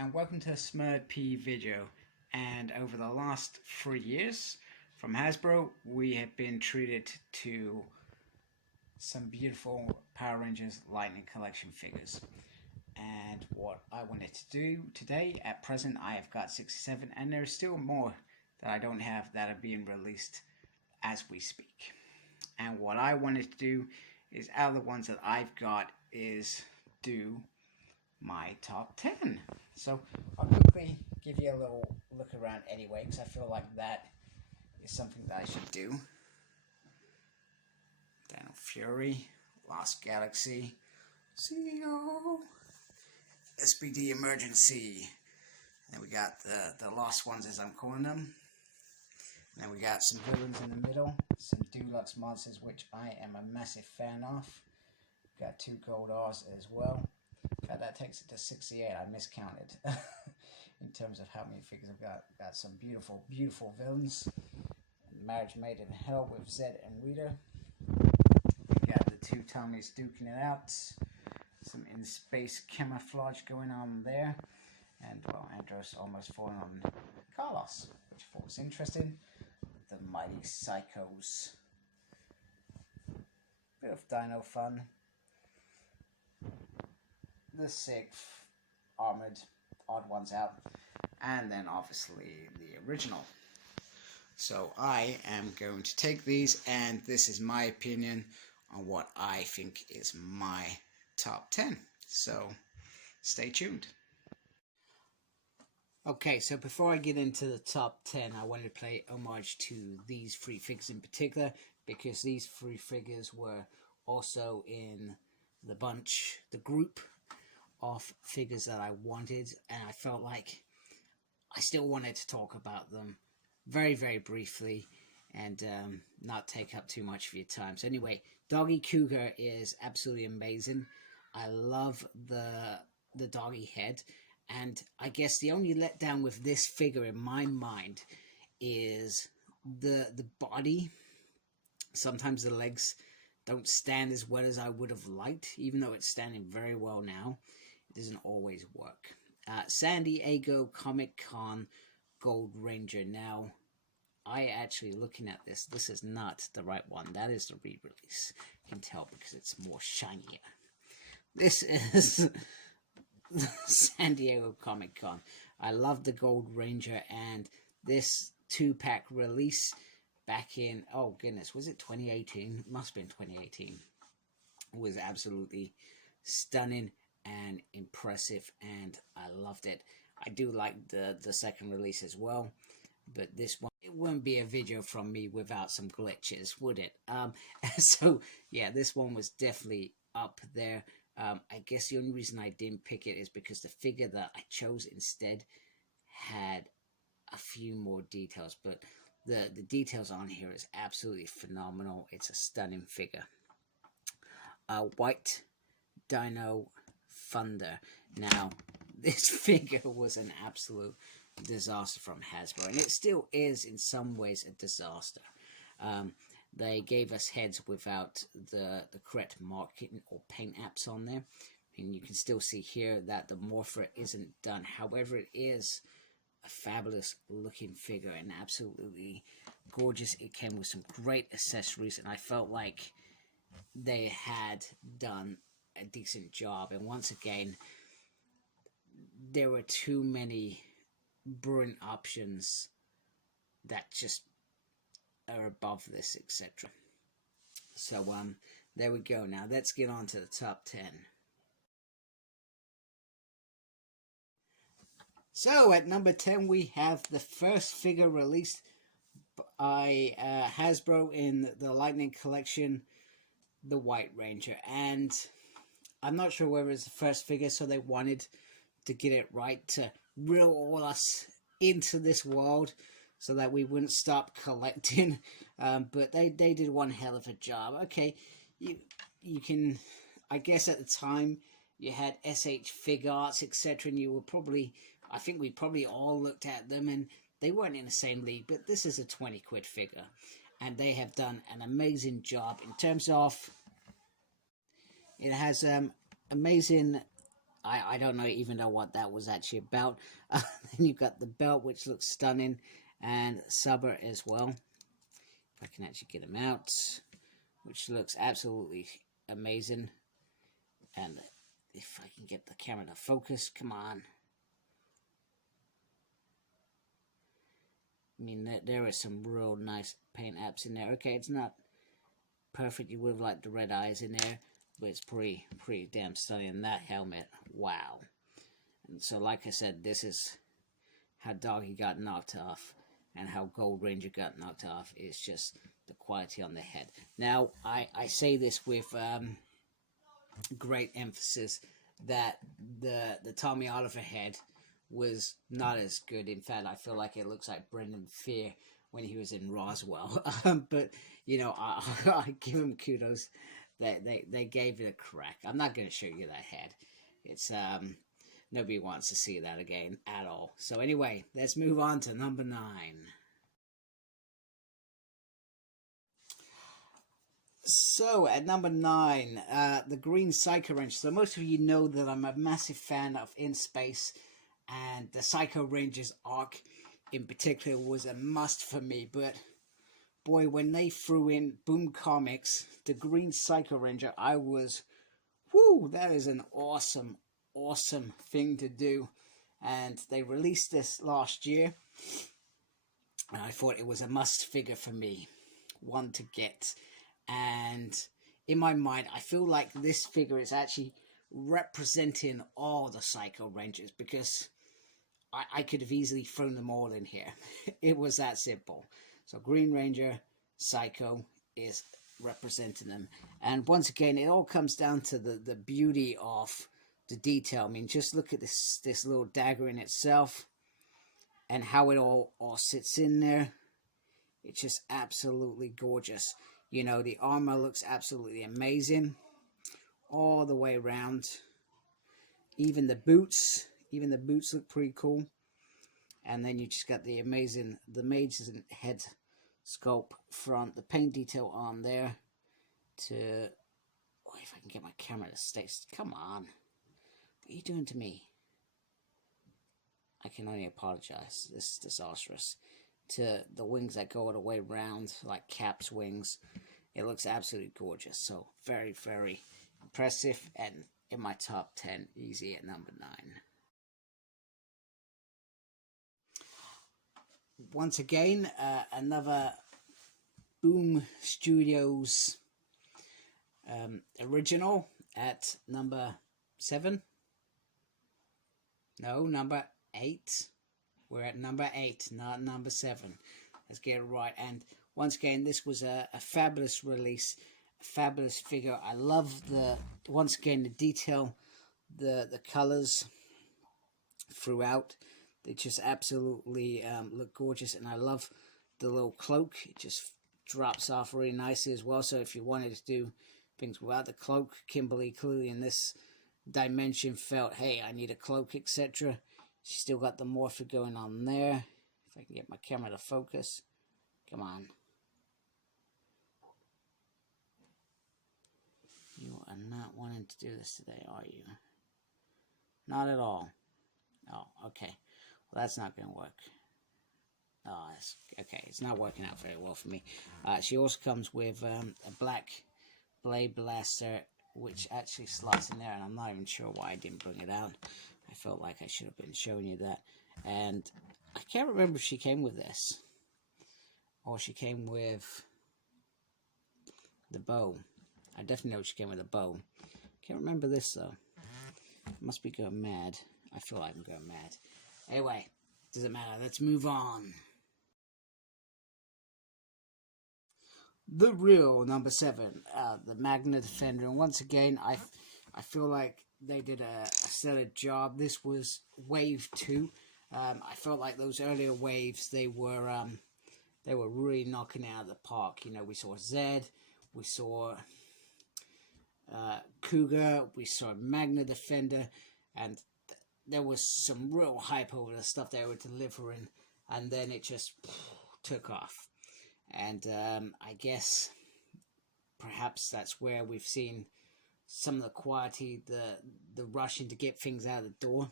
and welcome to a Smurd P video. And over the last 3 years from Hasbro, we have been treated to some beautiful Power Rangers Lightning Collection figures. And what I wanted to do today, at present I have got 67, and there's still more that I don't have that are being released as we speak. And what I wanted to do is, out of the ones that I've got, is do my top 10. So I'll quickly give you a little look around anyway, because I feel like that is something that I should do. Dino Fury, Lost Galaxy, CEO, SPD Emergency. And then we got the Lost Ones, as I'm calling them. And then we got some villains in the middle, some Deluxe monsters, which I am a massive fan of. Got 2 Gold R's as well. In fact, that takes it to 68. I miscounted in terms of how many figures I've got. Got some beautiful, beautiful villains. Marriage Made in Hell with Zed and Rita. We got the 2 Tommies duking it out. Some in space camouflage going on there. And, well, Andros almost falling on Carlos, which I thought was interesting. The Mighty Psychos. Bit of dino fun. The 6th Armored Odd Ones Out, and then obviously the original. So I am going to take these, and this is my opinion on what I think is my top 10. So stay tuned. Okay, so before I get into the top 10, I wanted to pay homage to these 3 figures in particular, because these 3 figures were also in the bunch, the group of figures that I wanted, and I felt like I still wanted to talk about them very, very briefly and not take up too much of your time. So anyway, Doggy Cougar is absolutely amazing. I love the doggy head, and I guess the only letdown with this figure in my mind is the body. Sometimes the legs don't stand as well as I would have liked, even though it's standing very well now. It doesn't always work. San Diego Comic-Con Gold Ranger. Now, I actually, looking at this is not the right one. That is the re-release. You can tell because it's more shinier. This is San Diego Comic-Con. I love the Gold Ranger, and this 2-pack release back in, oh goodness, was it 2018? It must have been 2018. It was absolutely stunning and impressive, and I loved it. I do like the second release as well, but this one, it wouldn't be a video from me without some glitches, would it? So yeah, this one was definitely up there. I guess the only reason I didn't pick it is because the figure that I chose instead had a few more details, but the details on here is absolutely phenomenal. It's a stunning figure. White Dino Thunder. Now, this figure was an absolute disaster from Hasbro, and it still is in some ways a disaster. They gave us heads without the correct marking or paint apps on there, and you can still see here that the morpher isn't done. However, it is a fabulous looking figure and absolutely gorgeous. It came with some great accessories, and I felt like they had done a decent job. And once again, there were too many brilliant options that just are above this, etc. So there we go. Now let's get on to the top 10. So at number 10 we have the first figure released by Hasbro in the Lightning Collection, the White Ranger. And I'm not sure whether it's the first figure, so they wanted to get it right, to reel all us into this world so that we wouldn't stop collecting. But they did one hell of a job. Okay, you can, I guess at the time you had SH Figuarts, etc., and you were probably, I think we probably all looked at them, and they weren't in the same league, but this is a 20 quid figure, and they have done an amazing job in terms of, it has amazing I don't know even know what that was actually about. Then you've got the belt, which looks stunning, and Saber as well. If I can actually get him out, which looks absolutely amazing. And if I can get the camera to focus, come on. I mean, there are some real nice paint apps in there. Okay, it's not perfect. You would have liked the red eyes in there, but it's pretty damn stunning. And that helmet, wow. And so, like I said, this is how Doggy got knocked off and how Gold Ranger got knocked off. It's just the quality on the head. Now, I say this with great emphasis that the Tommy Oliver head was not as good. In fact, I feel like it looks like Brendan Fear when he was in Roswell. But, you know, I give him kudos that they gave it a crack. I'm not going to show you that head. It's, nobody wants to see that again at all. So anyway, let's move on to number 9. So at number 9, the Green Psycho Ranger. So most of you know that I'm a massive fan of In Space, and the Psycho Rangers arc in particular was a must for me. But boy, when they threw in Boom Comics, the Green Psycho Ranger, I was, whoo, that is an awesome thing to do. And they released this last year, and I thought it was a must figure for me, one to get. And in my mind, I feel like this figure is actually representing all the Psycho Rangers, because I could have easily thrown them all in here. It was that simple. So Green Ranger, Psycho is representing them. And once again, it all comes down to the beauty of the detail. I mean, just look at this little dagger in itself and how it all sits in there. It's just absolutely gorgeous. You know, the armor looks absolutely amazing all the way around. Even the boots look pretty cool. And then you just got the amazing head sculpt from the paint detail on there to, oh, if I can get my camera to stay, come on. What are you doing to me? I can only apologize. This is disastrous. To the wings that go all the way around, like Cap's wings. It looks absolutely gorgeous. So very, very impressive, and in my top 10, easy at number 9. Once again, another Boom Studios original at number 7. No, number 8. We're at number 8, not number 7. Let's get it right. And once again, this was a fabulous release, a fabulous figure. I love once again, the detail, the colors throughout. They just absolutely look gorgeous. And I love the little cloak. It just drops off really nicely as well. So if you wanted to do things without the cloak, Kimberly clearly in this dimension felt, hey, I need a cloak, etc. She's still got the morpher going on there. If I can get my camera to focus. Come on. You are not wanting to do this today, are you? Not at all. Oh, okay. Well, that's not going to work. Oh, okay. It's not working out very well for me. She also comes with a black blade blaster, which actually slots in there, and I'm not even sure why I didn't bring it out. I felt like I should have been showing you that. And I can't remember if she came with this, or she came with the bow. I definitely know she came with a bow. Can't remember this, though. Must be going mad. I feel like I'm going mad. Anyway, doesn't matter. Let's move on. The real number 7, the Magna Defender. And once again, I feel like they did a stellar job. This was wave 2. I felt like those earlier waves, they were really knocking out of the park. You know, we saw Zed, we saw Cougar, we saw Magna Defender, and there was some real hype over the stuff they were delivering, and then it just took off. And I guess perhaps that's where we've seen some of the quality, the rushing to get things out of the door,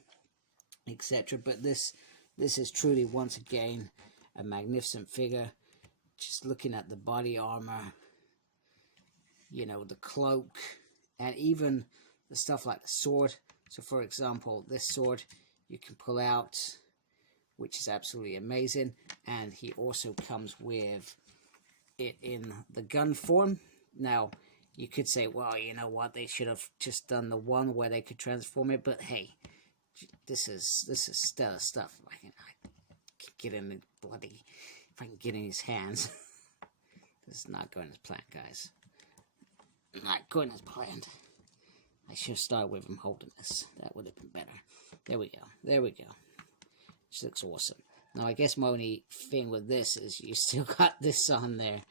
etc. But this is truly, once again, a magnificent figure. Just looking at the body armor, you know, the cloak, and even the stuff like the sword. So for example, this sword you can pull out, which is absolutely amazing. And he also comes with it in the gun form. Now, you could say, well, you know what, they should have just done the one where they could transform it, but hey, this is stellar stuff. I can get in the bloody, if I can get in his hands. This is not going as planned, guys. Not going as planned. I should have started with him holding this. That would have been better. There we go. There we go. This looks awesome. Now, I guess my only thing with this is you still got this on there,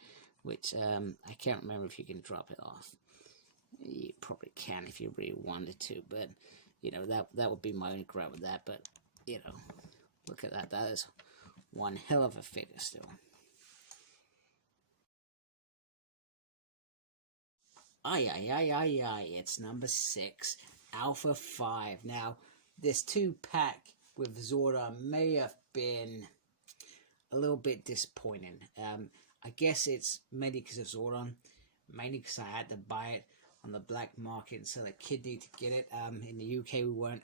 which I can't remember if you can drop it off. You probably can if you really wanted to, but you know, that would be my only gripe with that. But you know, look at that. That is one hell of a figure still. Aye, it's number 6, Alpha 5. Now, this 2-pack with Zordon may have been a little bit disappointing. I guess it's mainly because of Zordon, mainly because I had to buy it on the black market, so the kid needed to get it. In the UK, we weren't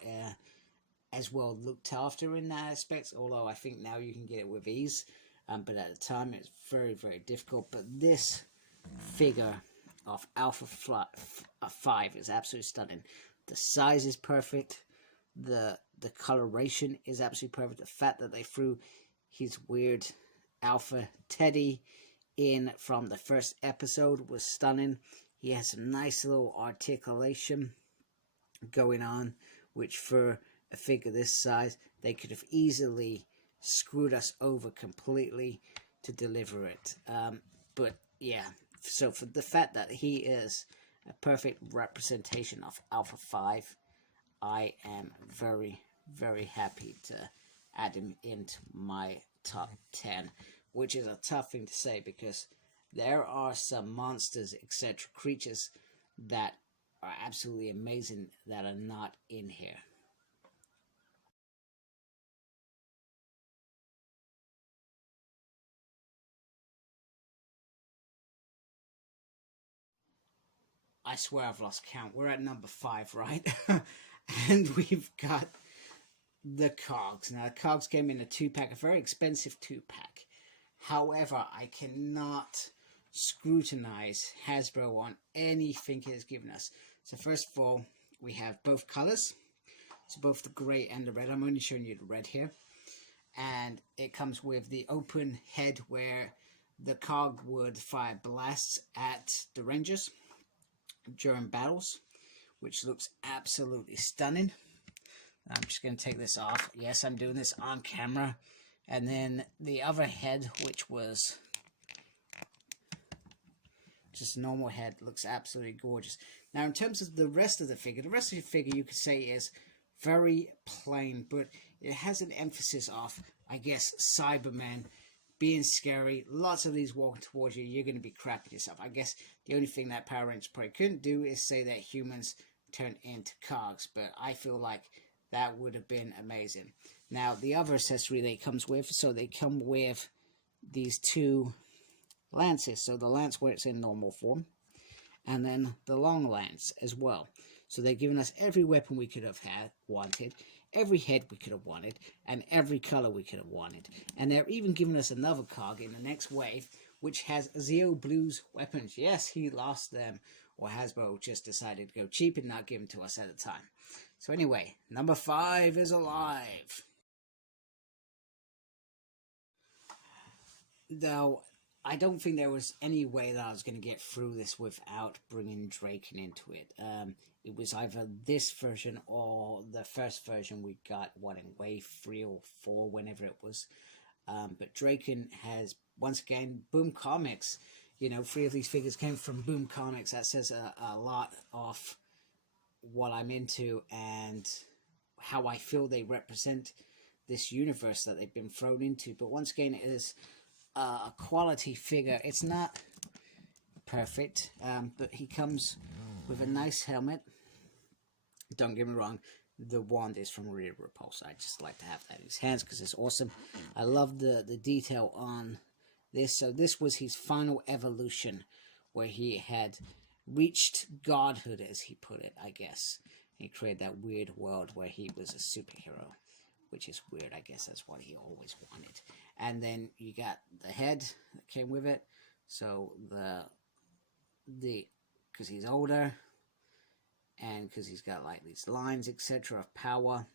as well looked after in that aspect, although I think now you can get it with ease. But at the time, it was very, very difficult. But this figure of Alpha 5 is absolutely stunning. The size is perfect. The coloration is absolutely perfect. The fact that they threw his weird Alpha Teddy in from the first episode was stunning. He has some nice little articulation going on, which for a figure this size, they could have easily screwed us over completely to deliver it. But yeah, so for the fact that he is a perfect representation of Alpha 5, I am very, very happy to add him into my top 10, which is a tough thing to say because there are some monsters, etc., creatures that are absolutely amazing that are not in here. I swear I've lost count. We're at number 5, right? And we've got the cogs. Now, the cogs came in a 2-pack, a very expensive 2-pack. However, I cannot scrutinize Hasbro on anything it has given us. So first of all, we have both colors. So both the gray and the red. I'm only showing you the red here. And it comes with the open head where the cog would fire blasts at the Rangers during battles, which looks absolutely stunning. I'm just going to take this off. Yes, I'm doing this on camera. And then the other head, which was just a normal head, looks absolutely gorgeous. Now, in terms of the rest of the figure you could say is very plain, but it has an emphasis of, I guess, Cybermen being scary. Lots of these walking towards you, you're going to be crapping yourself. I guess the only thing that Power Rangers probably couldn't do is say that humans turn into cogs, but I feel like that would have been amazing. Now, the other accessory they comes with, so they come with these 2 lances. So the lance where it's in normal form, and then the long lance as well. So they've given us every weapon we could have wanted, every head we could have wanted, and every color we could have wanted. And they're even giving us another cog in the next wave, which has Zeo Blue's weapons. Yes, he lost them, or Hasbro just decided to go cheap and not give them to us at the time. So anyway, number 5 is alive. Though, I don't think there was any way that I was going to get through this without bringing Draken into it. It was either this version or the first version we got, what, in wave 3 or 4, whenever it was. But Draken has, once again, Boom Comics. You know, 3 of these figures came from Boom Comics. That says a lot of what I'm into and how I feel they represent this universe that they've been thrown into. But once again, it is a quality figure. It's not perfect, but he comes with a nice helmet. Don't get me wrong, the wand is from Rita Repulsa. I just like to have that in his hands because it's awesome. I love the detail on this. So this was his final evolution, where he had reached godhood, as he put it, I guess. He created that weird world where he was a superhero, which is weird. I guess that's what he always wanted. And then you got the head that came with it. So because he's older, and because he's got like these lines, etc., of power.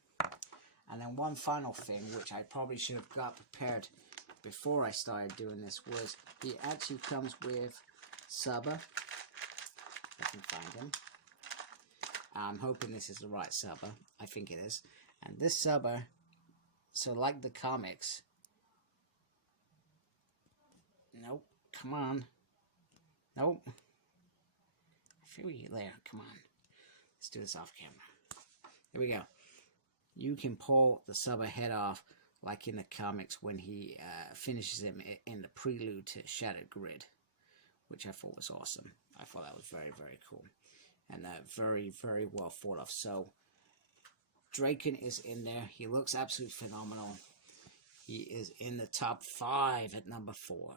And then one final thing, which I probably should have got prepared before I started doing this, was he actually comes with Saba. I can find him. I'm hoping this is the right Saba. I think it is. And this Saba, so like the comics. Nope. Come on. Nope. I feel you there. Come on. Let's do this off camera. Here we go. You can pull the Saba head off like in the comics when he finishes him in the prelude to Shattered Grid, which I thought was awesome. I thought that was very, very cool. And very, very well thought of. So, Draken is in there. He looks absolutely phenomenal. He is in the top 5 at number 4.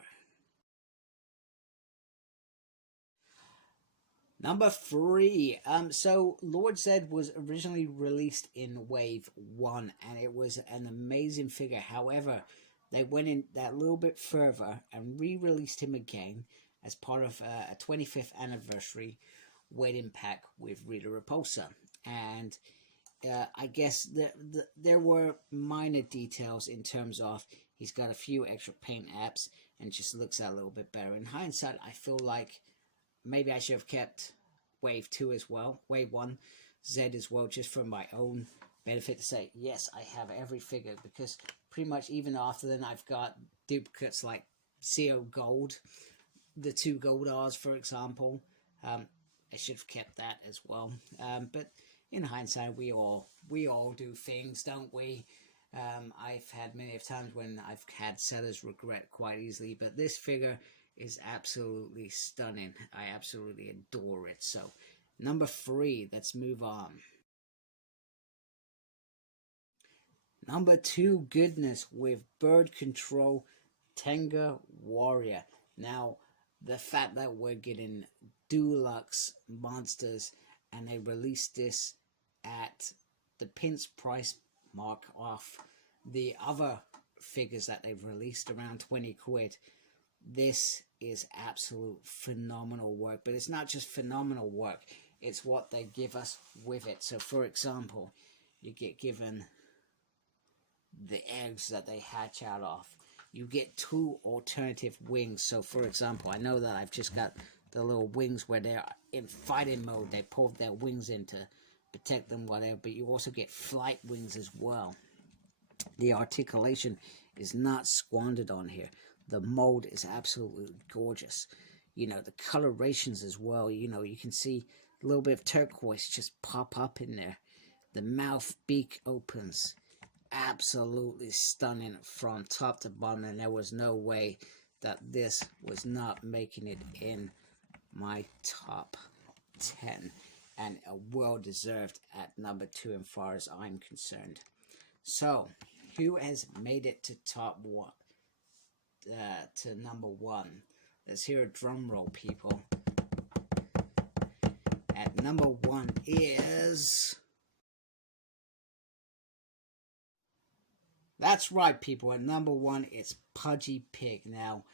Number 3. So Lord Zed was originally released in Wave 1, and it was an amazing figure. However, they went in that little bit further and re-released him again as part of a 25th anniversary wedding pack with Rita Repulsa. And I guess there were minor details in terms of he's got a few extra paint apps and just looks a little bit better. In hindsight, I feel like maybe I should have kept Wave 2 as well, Wave 1, Zed as well, just for my own benefit to say, yes, I have every figure, because pretty much even after then I've got duplicates like CO Gold, the 2 Goldars, for example. I should have kept that as well. But in hindsight, we all do things, don't we? I've had many of times when I've had sellers regret quite easily, but this figure is absolutely stunning. I absolutely adore it. So, number 3, let's move on. Number 2, goodness, with Bird Control Tenga Warrior. Now, the fact that we're getting deluxe monsters and they released this at the pinch price mark off the other figures that they've released, around 20 quid. This is absolute phenomenal work, but it's not just phenomenal work, it's what they give us with it. So for example, you get given the eggs that they hatch out of. You get 2 alternative wings. So for example, I know that I've just got the little wings where they're in fighting mode. They pull their wings in to protect them, whatever, but you also get flight wings as well. The articulation is not squandered on here. The mold is absolutely gorgeous. You know, the colorations as well. You know, you can see a little bit of turquoise just pop up in there. The mouth beak opens. Absolutely stunning from top to bottom. And there was no way that this was not making it in my top 10. And a well-deserved at number 2 as far as I'm concerned. So, who has made it to top 1? To number 1. Let's hear a drum roll, people. At number 1 is... That's right, people. At number 1, it's Pudgy Pig. Now,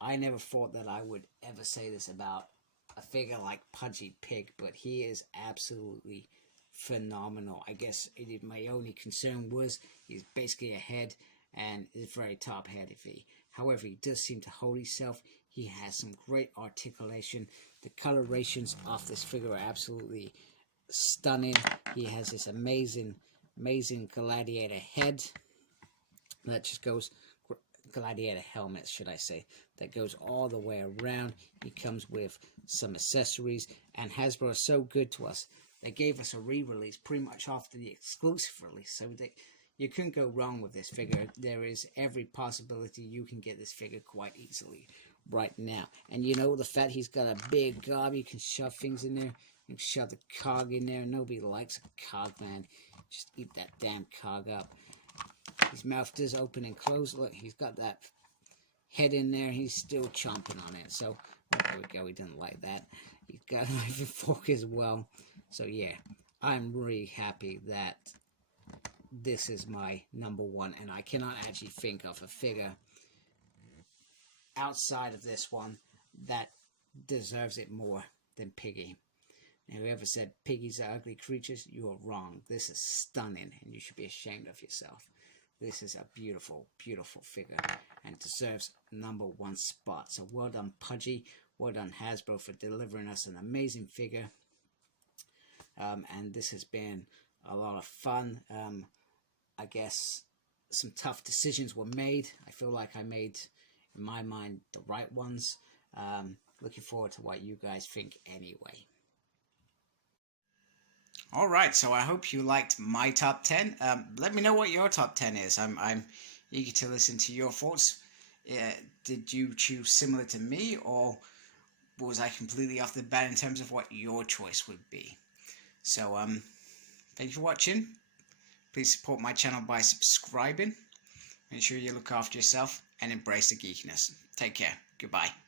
I never thought that I would ever say this about a figure like Pudgy Pig, but he is absolutely phenomenal. I guess my only concern was he's basically a head and is very top heavy. However, he does seem to hold himself. He has some great articulation. The colorations of this figure are absolutely stunning. He has this amazing gladiator head that just goes, gladiator helmet, should I say, that goes all the way around. He comes with some accessories, and Hasbro is so good to us. They gave us a re-release pretty much after the exclusive release, so you couldn't go wrong with this figure. There is every possibility you can get this figure quite easily right now. And you know, the fact he's got a big gob, you can shove things in there. You shove the cog in there. Nobody likes a cog, man. Just eat that damn cog up. His mouth does open and close. Look, he's got that head in there. He's still chomping on it. So, there we go. He didn't like that. He's got a knife and fork as well. So, yeah, I'm really happy that this is my #1. And I cannot actually think of a figure outside of this one that deserves it more than Piggy. Now, whoever said piggies are ugly creatures, you are wrong. This is stunning, and you should be ashamed of yourself. This is a beautiful, beautiful figure, and deserves #1 spot. So well done, Pudgy. Well done, Hasbro, for delivering us an amazing figure. And this has been a lot of fun. I guess some tough decisions were made. I feel like I made, in my mind, the right ones. Looking forward to what you guys think anyway. Alright, so I hope you liked my top 10. Let me know what your top 10 is. I'm eager to listen to your thoughts. Did you choose similar to me, or was I completely off the bat in terms of what your choice would be? So, thank you for watching. Please support my channel by subscribing. Make sure you look after yourself and embrace the geekiness. Take care. Goodbye.